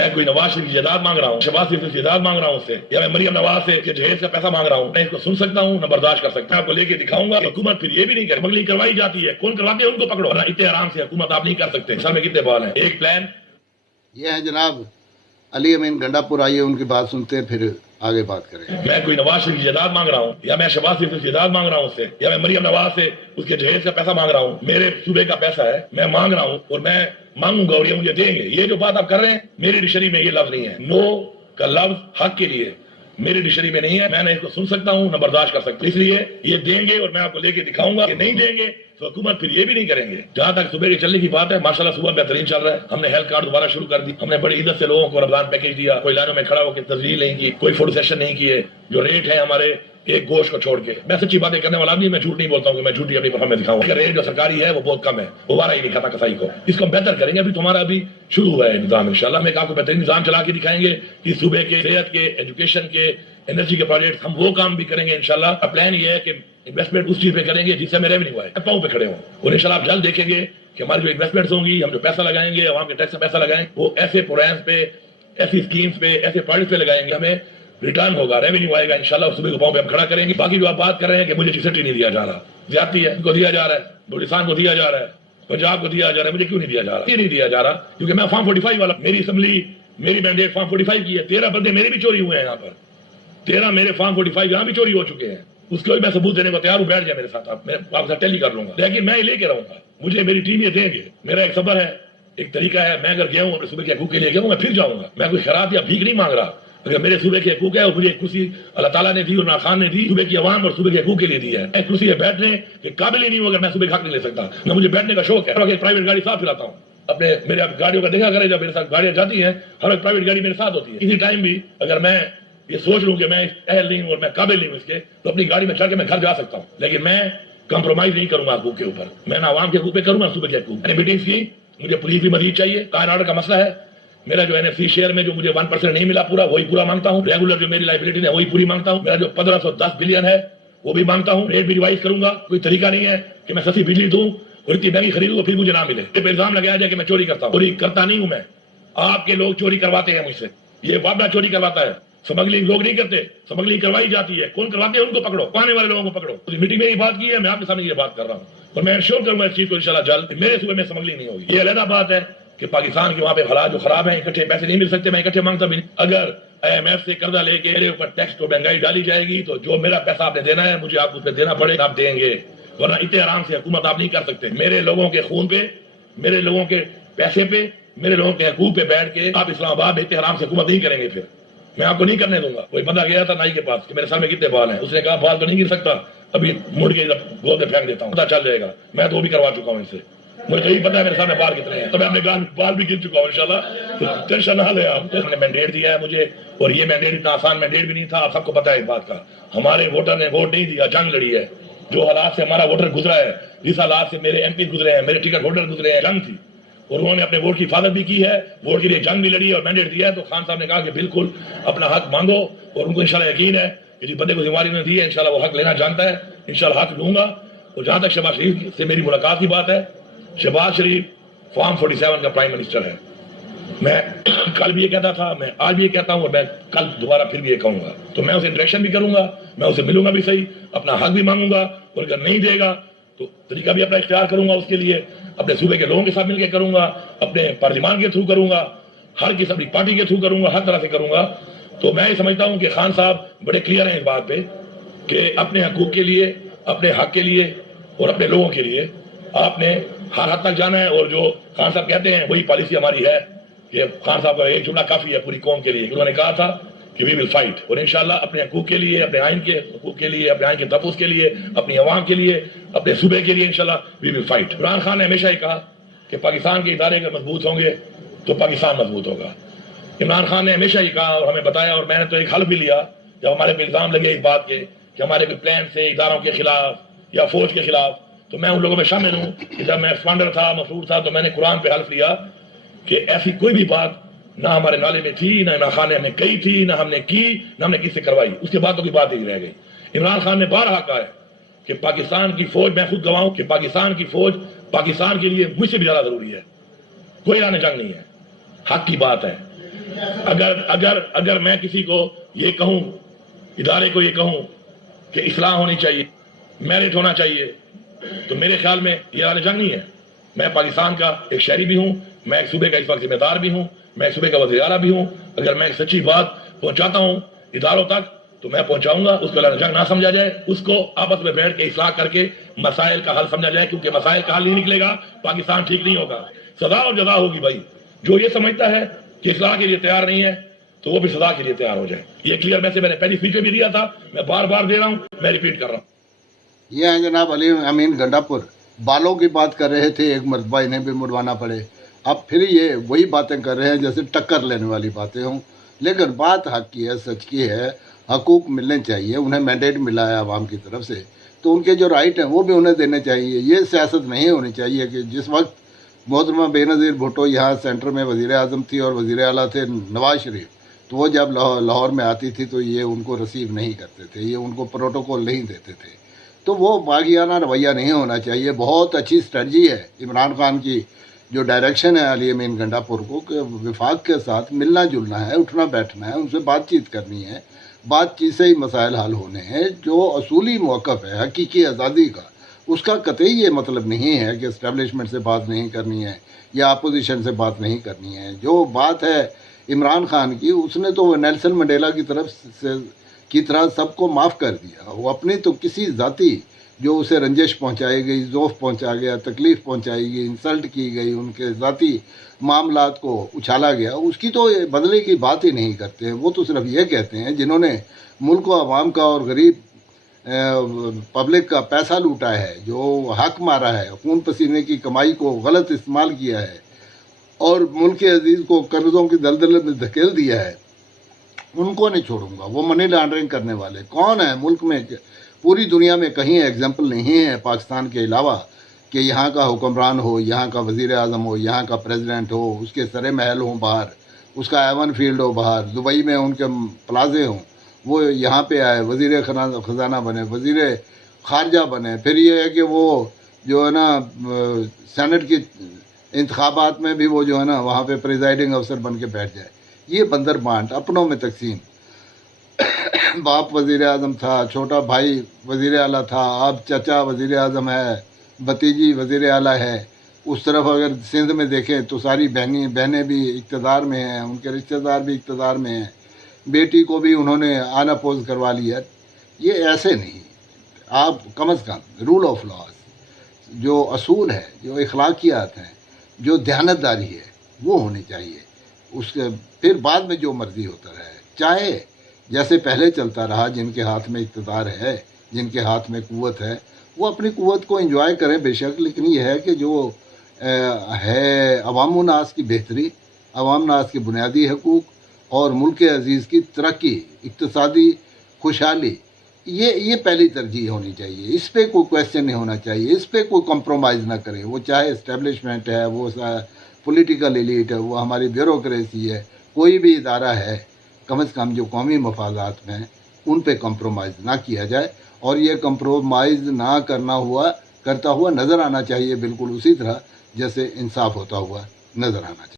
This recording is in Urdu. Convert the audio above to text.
میں کوئی نواز شریف کی جائیداد مانگ رہا ہوں، شہباز شریف کی جائیداد مانگ رہا ہوں اس سے، یا میں مریم نواز سے جہیز کا پیسہ مانگ رہا ہوں، میں اس کو سن سکتا ہوں، نہ برداشت کر سکتا ہوں۔ آپ کو لے کے دکھاؤں گا، حکومت پھر یہ بھی نہیں کرے، اسمگلنگ کروائی جاتی ہے، کون کرواتے ہیں ان کو پکڑو، اتنے آرام سے حکومت آپ نہیں کر سکتے۔ سر میں کتنے بال ہیں، ایک پلان۔ یہ ہے جناب علی امین گنڈا پور، آئیے ان کی بات سنتے ہیں پھر آگے بات کریں۔ میں کوئی نواز شریف کی جائیداد مانگ رہا ہوں، یا میں شہباز شریف کی جائیداد مانگ رہا ہوں اس سے، یا میں مریم نواز سے اس کے جہیز کا پیسہ مانگ رہا ہوں، میرے صوبے کا پیسہ ہے، میں مانگ رہا ہوں اور میں مانگوں گا اور یہ مجھے دیں گے۔ یہ جو بات آپ کر رہے ہیں میری ڈکشنری میں یہ لفظ نہیں ہے، نو کا لفظ حق کے لیے میری ڈکشنری میں نہیں ہے، میں نہ اس کو سن سکتا ہوں نہ برداشت کر سکتا، اس لیے یہ دیں گے اور میں آپ کو لے کے دکھاؤں گا کہ نہیں دیں گے تو حکومت پھر یہ بھی نہیں کریں گے۔ جہاں تک صبح کے چلنے کی بات ہے، ماشاءاللہ صبح بہترین چل رہا ہے، ہم نے ہیلتھ کارڈ دوبارہ شروع کر دی، ہم نے بڑی عزت سے لوگوں کو رمضان پیکیج دیا، کوئی لائنوں میں کھڑا ہو کے تسجیل نہیں کی، کوئی فوڈ سیشن نہیں کیے، جو ریٹ ہے ہمارے ایک گوشت کو چھوڑ کے، میں سچی باتیں کرنے والا آدمی، میں جھوٹ نہیں بولتا ہوں کہ میں جھوٹی اپنی پرفارمنس دکھاؤں، کہ ریٹ جو سرکاری ہے وہ بہت کم ہے، دوبارہ یہ نہیں کھاتا کسائی کو، اس کو ہم بہتر کریں گے۔ ابھی تمہارا ابھی شروع ہوا ہے نظام، انشاءاللہ میں آپ کو بہترین نظام چلا کے دکھائیں گے کہ صوبے کے صحت کے، ایجوکیشن کے، انرجی کے پروجیکٹ، ہم وہ کام بھی کریں گے انشاءاللہ۔ پلان یہ ہے کہ انویسٹمنٹ اس چیز پہ کریں گے جس سے ہمیں ریونیو آئے، پاؤں پہ کھڑے ہوں، اور انشاءاللہ آپ جلد دیکھیں گے کہ ہماری جو انویسٹمنٹس ہوں گی، ہم جو پیسہ لگائیں گے، عوام کے ٹیکس سے پیسہ لگائیں، وہ ایسے پروگرامس پہ، ایسی اسکیمز پہ، ایسے پروجیکٹس پہ لگائیں گے، ہمیں ریٹرن ہوگا، ریونیو آئے گا انشاءاللہ، اس صوبے کو پاؤں پہ ہم کھڑا کریں گے۔ باقی جو آپ بات کر رہے ہیں کہ مجھے ٹکٹ ہی نہیں دیا جا رہا، زیادتی ہے، ان کو دیا جا رہا ہے، بلوچستان کو دیا جا رہا ہے، پنجاب کو دیا جا رہا ہے، مجھے کیوں نہیں دیا جا رہا؟ یہ نہیں دیا جا رہا کیونکہ میں فارم 45 والا، میری اسمبلی، میری مینڈیٹ فارم 45 کی ہے، 13 بندے میرے بھی چوری ہوئے ہیں یہاں پر، 13 میرے فارم 45 یہاں بھی چوری ہو چکے ہیں، اس کو بھی میں ثبوت دینے کو تیار ہوں، بیٹھ جائے میرے ساتھ، میں آپ سے ٹیلی کر لوں گا، لیکن میں یہ لے کے رہوں گا، مجھے میری ٹیم یہ دیں گے، میرا ایک صبر ہے، ایک طریقہ ہے، میں اگر گیا ہوں اپنے صوبے کے حقوق کے لیے گیا ہوں، میں پھر جاؤں گا، میں کوئی خیرات یا بھیک نہیں مانگ رہا، اگر میرے صوبے کے حقوق ہے اور مجھے ایک کرسی اللہ تعالیٰ نے دی اور عمران خان نے دی، صوبے کی عوام اور صوبے کے حقوق کے لیے دی ہے، ایک کرسی پہ بیٹھنے کے قابل ہی نہیں ہوں اگر میں صوبے کا حق نہیں لے سکتا، نہ مجھے بیٹھنے کا شوق ہے، ایک پرائیویٹ گاڑی ساتھ چلاتا ہوں، اپنے میرے گاڑیوں کا دیکھا کرے، جب میرے ساتھ گاڑیاں جاتی ہیں ہر ایک پرائیویٹ گاڑی میرے ساتھ ہوتی ہے، اسی ٹائم بھی اگر میں یہ سوچ لوں کہ میں اہل نہیں ہوں اور میں قابل نہیں ہوں اس کے، تو اپنی گاڑی میں چڑھ کے میں گھر جا سکتا ہوں، لیکن میں کمپرومائز نہیں کروں گا حقوق کے اوپر، میں نہ عوام کے حقوق پہ کروں گا صوبے کے حقوق۔ میں نے میٹنگس کی، مجھے پولیس بھی مزید چاہیے، کائن آرڈر کا مسئلہ ہے، میرا جو NFC شیئر میں جو مجھے 1% نہیں ملا پورا، وہی پورا مانگتا ہوں، ریگولر جو میری لائبلٹی ہے وہی پوری مانگتا ہوں، میرا جو 1510 بلین ہے وہ بھی مانگتا ہوں، ریٹ بھی ریوائز کروں گا، کوئی طریقہ نہیں ہے کہ میں سستی بجلی دوں اور اتنی مہنگی خریدوں اور پھر مجھے نہ ملے، یہ الزام لگایا جائے کہ میں چوری کرتا ہوں، چوری کرتا نہیں ہوں میں، آپ کے لوگ چوری کرواتے ہیں مجھ سے، یہ وابڈا چوری کرواتا ہے، سمگلنگ لوگ نہیں کرتے، سمگلنگ کروائی جاتی ہے، کون کرواتے ہیں ان کو پکڑو، پانے والے لوگوں کو پکڑو، میٹنگ میں یہ بات کی ہے، میں آپ کے سامنے یہ بات کر رہا ہوں اور میں انشور کروں گا اس چیز کو انشاءاللہ جلد، میرے صوبے میں سمگلنگ نہیں ہوگی۔ یہ علیحدہ بات ہے کہ پاکستان کے وہاں پہ حالات جو خراب ہیں، اکٹھے پیسے نہیں مل سکتے، میں اکٹھے مانگتا بھی نہیں، اگر IMF سے قرضہ لے کے میرے اوپر ٹیکس تو مہنگائی ڈالی جائے گی تو جو میرا پیسہ آپ نے دینا ہے مجھے آپ اس پہ دینا پڑے، آپ دیں گے، ورنہ اتنے آرام سے حکومت آپ نہیں کر سکتے، میرے لوگوں کے خون پہ، میرے لوگوں کے پیسے پہ، میرے لوگوں کے حقوق پہ بیٹھ کے آپ اسلام آباد میں اتنے آرام سے حکومت نہیں کریں گے، پھر میں آپ کو نہیں کرنے دوں گا۔ کوئی بندہ گیا تھا نائی کے پاس کہ میرے سامنے کتنے بال ہیں، اس نے کہا بال تو نہیں گر سکتا، ابھی مڑ کے گود میں پھینک دیتا ہوں، پتہ چل جائے گا، میں تو وہ بھی کروا چکا ہوں ان سے، مجھے تو یہی پتا ہے میرے سامنے بال کتنے ہیں، تو میں اپنے بال بھی گر چکا ہوں انشاءاللہ، ٹینشن نہ لیں آپ، نے مینڈیٹ دیا ہے مجھے، اور یہ مینڈیٹ اتنا آسان مینڈیٹ بھی نہیں تھا، آپ سب کو پتا ہے اس بات کا، ہمارے ووٹر نے ووٹ نہیں دیا، جنگ لڑی ہے، جو حالات سے ہمارا ووٹر گزرا ہے، جس حالات سے میرے MP گزرے ہیں، میرے ٹکٹ ہولڈر گزرے ہیں، جنگ تھی، اور انہوں نے اپنے ووٹ کی حفاظت بھی کی ہے، ووٹ کے لیے جنگ بھی لڑی ہے اور مینڈیٹ دیا ہے، تو خان صاحب نے کہا کہ بالکل اپنا حق مانگو، اور ان کو انشاءاللہ یقین ہے کہ جس بندے کو ذمہ داری نے دی ہے انشاءاللہ وہ حق لینا جانتا ہے، انشاءاللہ حق لوں گا۔ اور جہاں تک شہباز شریف سے میری ملاقات کی بات ہے، شہباز شریف فارم 47 کا پرائم منسٹر ہے، میں کل بھی یہ کہتا تھا، میں آج بھی یہ کہتا ہوں اور میں کل دوبارہ پھر بھی یہ کہوں گا، تو میں اسے انٹریکشن بھی کروں گا، میں اسے ملوں گا بھی صحیح، اپنا حق بھی مانگوں گا، اور اگر نہیں دے گا تو طریقہ بھی اپنا اختیار کروں گا اس کے لیے، اپنے صوبے کے لوگوں کے ساتھ مل کے کروں گا، اپنے پارلیمان کے تھرو کروں گا، ہر کسی اپنی پارٹی کے تھرو کروں گا، ہر طرح سے کروں گا۔ تو میں یہ سمجھتا ہوں کہ خان صاحب بڑے کلیئر ہیں اس بات پہ کہ اپنے حقوق کے لیے، اپنے حق کے لیے اور اپنے لوگوں کے لیے آپ نے ہر حد تک جانا ہے، اور جو خان صاحب کہتے ہیں وہی پالیسی ہماری ہے، کہ خان صاحب کا ایک جملہ کافی ہے پوری قوم کے لیے، انہوں نے کہا تھا کہ وی ول فائٹ، اور انشاءاللہ اپنے حقوق کے لیے، اپنے آئین کے حقوق کے لیے، اپنے آئین کے تحفظ کے لیے، اپنی عوام کے لیے، اپنے صوبے کے لیے انشاءاللہ وی ول فائٹ۔ عمران خان نے ہمیشہ یہ کہا کہ پاکستان کے ادارے اگر مضبوط ہوں گے تو پاکستان مضبوط ہوگا، عمران خان نے ہمیشہ یہ کہا اور ہمیں بتایا، اور میں نے تو ایک حلف بھی لیا جب ہمارے پہ الزام لگے اس بات کے کہ ہمارے کوئی پلان سے اداروں کے خلاف یا فوج کے خلاف، تو میں ان لوگوں میں شامل ہوں کہ جب میں ایکسپانڈر تھا، مسرور تھا، تو میں نے قرآن پہ حلف لیا کہ ایسی کوئی بھی بات نہ ہمارے نالے میں تھی، نہ عمران خان نے ہمیں کہی تھی، نہ ہم نے کی، نہ ہم نے کس سے کروائی، اس کے بعد تو کوئی بات ہی رہ گئی۔ عمران خان نے بارہا کہا ہے کہ پاکستان کی فوج، میں خود گواہ ہوں کہ پاکستان کی فوج پاکستان کے لیے مجھ سے بھی زیادہ ضروری ہے، کوئی اعلان جنگ نہیں ہے، حق کی بات ہے، اگر میں کسی کو یہ کہوں، ادارے کو یہ کہوں کہ اصلاح ہونی چاہیے، میرٹ ہونا چاہیے، تو میرے خیال میں یہ اعلان جنگ نہیں ہے۔ میں پاکستان کا ایک شہری بھی ہوں، میں ایک صوبے کا اس وقت ذمہ دار بھی ہوں، میں ایک صوبے کا وزیر اعلیٰ بھی ہوں۔ اگر میں ایک سچی بات پہنچاتا ہوں اداروں تک تو میں پہنچاؤں گا، اس کو اعلان جنگ نہ سمجھا جائے، اس کو آپس میں بیٹھ کے اصلاح کر کے مسائل کا حل سمجھا جائے، کیونکہ مسائل کا حل نہیں نکلے گا پاکستان ٹھیک نہیں ہوگا۔ سزا اور جزا ہوگی بھائی، جو یہ سمجھتا ہے کہ اصلاح کے لیے تیار نہیں ہے تو وہ بھی سزا کے لیے تیار ہو جائے۔ یہ کلیئر میسج میں نے پہلی اسپیچ میں بھی دیا تھا، میں بار بار دے رہا ہوں، میں ریپیٹ کر رہا ہوں۔ یہ ہیں جناب علی امین گنڈا پور، بالوں کی بات کر رہے تھے، ایک مرتبہ انہیں بھی مڑوانا پڑے، اب پھر یہ وہی باتیں کر رہے ہیں جیسے ٹکر لینے والی باتیں ہوں۔ لیکن بات حق کی ہے، سچ کی ہے، حقوق ملنے چاہیے، انہیں مینڈیٹ ملا ہے عوام کی طرف سے، تو ان کے جو رائٹ ہیں وہ بھی انہیں دینے چاہیے۔ یہ سیاست نہیں ہونی چاہیے کہ جس وقت محترمہ بے نظیر بھٹو یہاں سینٹر میں وزیر اعظم تھی اور وزیر اعلیٰ تھے نواز شریف، تو وہ جب لاہور میں آتی تھی تو یہ ان کو ریسیو نہیں کرتے تھے، یہ ان کو پروٹوکول نہیں دیتے تھے، تو وہ باغیانہ رویہ نہیں ہونا چاہیے۔ بہت اچھی اسٹریٹجی ہے عمران خان کی، جو ڈائریکشن ہے علی امین گنڈا پور کو، کہ وفاق کے ساتھ ملنا جلنا ہے، اٹھنا بیٹھنا ہے، ان سے بات چیت کرنی ہے، بات چیت سے ہی مسائل حل ہونے ہیں۔ جو اصولی موقف ہے حقیقی آزادی کا، اس کا قطعی یہ مطلب نہیں ہے کہ اسٹیبلشمنٹ سے بات نہیں کرنی ہے یا اپوزیشن سے بات نہیں کرنی ہے۔ جو بات ہے عمران خان کی، اس نے تو نیلسن منڈیلا کی طرح سب کو معاف کر دیا۔ وہ اپنی تو کسی ذاتی جو اسے رنجش پہنچائی گئی، ذوف پہنچا گیا، تکلیف پہنچائی گئی، انسلٹ کی گئی، ان کے ذاتی معاملات کو اچھالا گیا، اس کی تو بدلے کی بات ہی نہیں کرتے ہیں۔ وہ تو صرف یہ کہتے ہیں جنہوں نے ملک و عوام کا اور غریب پبلک کا پیسہ لوٹا ہے، جو حق مارا ہے، خون پسینے کی کمائی کو غلط استعمال کیا ہے اور ملک عزیز کو قرضوں کی دلدل میں دھکیل دیا ہے، ان کو نہیں چھوڑوں گا۔ وہ منی لانڈرنگ کرنے والے کون ہیں ملک میں؟ پوری دنیا میں کہیں ایگزامپل نہیں ہے پاکستان کے علاوہ کہ یہاں کا حکمران ہو، یہاں کا وزیر اعظم ہو، یہاں کا پریزیڈنٹ ہو، اس کے سرے محل ہوں باہر، اس کا ایون فیلڈ ہو باہر، دبئی میں ان کے پلازے ہوں، وہ یہاں پہ آئے، وزیر خزانہ بنے، وزیر خارجہ بنے، پھر یہ ہے کہ وہ جو ہے نا سینٹ کی انتخابات میں بھی وہ جو ہے نا وہاں پہ پریزائڈنگ افسر بن کے بیٹھ جائے۔ یہ بندر بانٹ، اپنوں میں تقسیم۔ باپ وزیر اعظم تھا، چھوٹا بھائی وزیر اعلیٰ تھا، اب چچا وزیر اعظم ہے، بھتیجی وزیر اعلیٰ ہے۔ اس طرف اگر سندھ میں دیکھیں تو ساری بہنیں بھی اقتدار میں ہیں، ان کے رشتہ دار بھی اقتدار میں ہیں، بیٹی کو بھی انہوں نے آنا پوز کروا لیا۔ یہ ایسے نہیں، آپ کم از کم رول آف لاز، جو اصول ہے، جو اخلاقیات ہیں، جو دیانتداری ہے، وہ ہونی چاہیے۔ اس کے پھر بعد میں جو مرضی ہوتا رہے، چاہے جیسے پہلے چلتا رہا، جن کے ہاتھ میں اقتدار ہے، جن کے ہاتھ میں قوت ہے، وہ اپنی قوت کو انجوائے کریں بے شک، لیکن یہ ہے کہ جو ہے عوام الناس کی بہتری، عوام الناس کے بنیادی حقوق اور ملک عزیز کی ترقی، اقتصادی خوشحالی، یہ پہلی ترجیح ہونی چاہیے۔ اس پہ کوئی کویسچن نہیں ہونا چاہیے، اس پہ کوئی کمپرومائز نہ کرے، وہ چاہے اسٹیبلشمنٹ ہے، وہ پولیٹیکل ایلیٹ ہے، وہ ہماری بیوروکریسی ہے، کوئی بھی ادارہ ہے، کم از کم جو قومی مفادات میں ہیں ان پہ کمپرومائز نہ کیا جائے، اور یہ کمپرومائز نہ کرتا ہوا نظر آنا چاہیے، بالکل اسی طرح جیسے انصاف ہوتا ہوا نظر آنا چاہیے۔